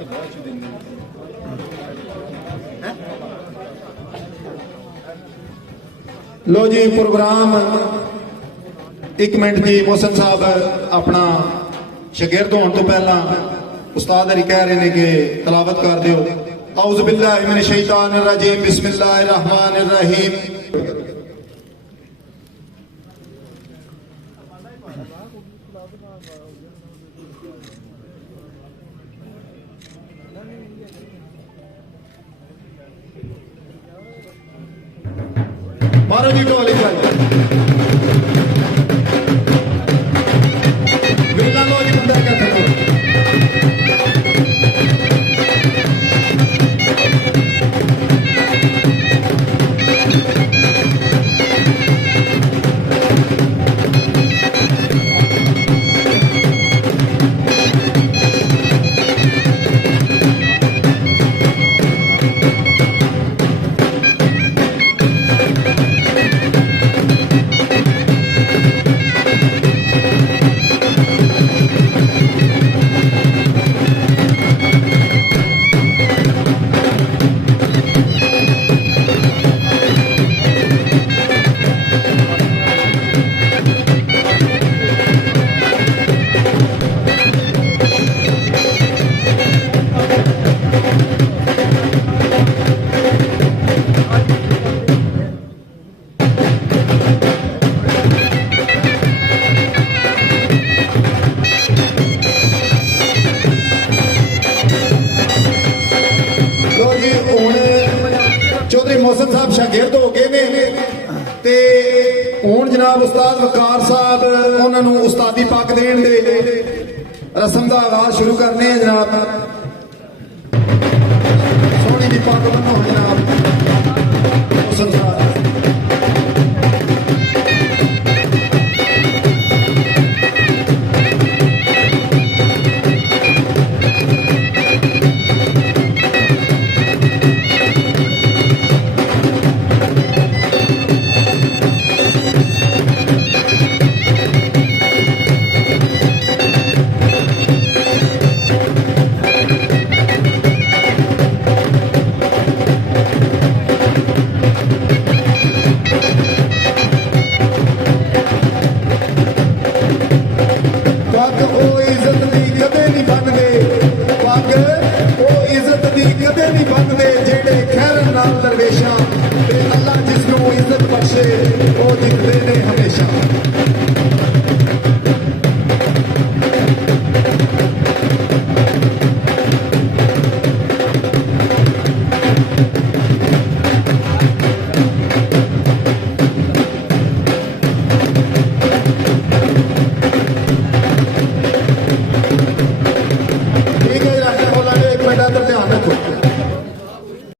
लो जी programme 1 minute जी मोहसिन साहब अपना शागिर्द होने तो पहला उस्ताद हरी कह रहे हैं कि तलावत कर दियो। औज़ु बिल्लाहि मिनश शैतानिर रजीम बिस्मिल्लाहिर रहमानिर रहीम। मारो जी ढोली पर बिल्ला लो जी बंदा कहते हो। मोहसिन साहब शागिर्द हो गए ने ते हुण जनाब उस्ताद वकार साहब उन्होंने उस्तादी पग देण दे रस्म का आगाज शुरू करने हैं जनाब। सोहनी दी पग बन्नो जनाब मोहसिन साहब।